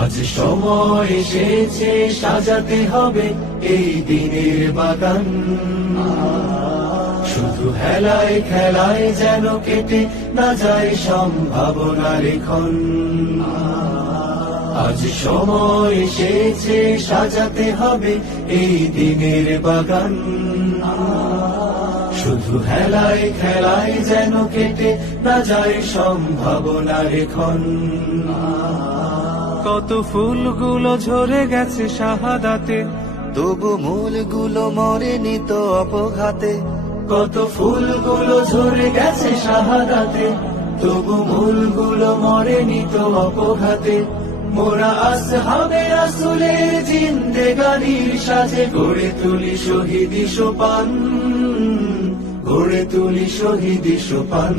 আজ সময় এসেছে সাজাতে হবে এই দিনের বাগান, শুধু হেলায় খেলায় যেন কেটে না যায় সম্ভাবনার ক্ষণ। আজ সময় এসেছে সাজাতে হবে এই দিনের বাগান, শুধু হেলায় খেলায় যেন কেটে না যায় সম্ভাবনার ক্ষণ। কত ফুলগুলো ঝরে গেছে শাহাদাতে, তবু মূলগুলো মরেনি তো অপঘাতে। কত ফুলগুলো ঝরে গেছে শাহাদাতে, তবু মূলগুলো মরেনি তো অপঘাতে। মোরা আসহাবে রাসূলের জিন্দেগানির সাজে গড়ে তুলি শহীদি সোপান, গড়ে তুলি শহীদি সোপান।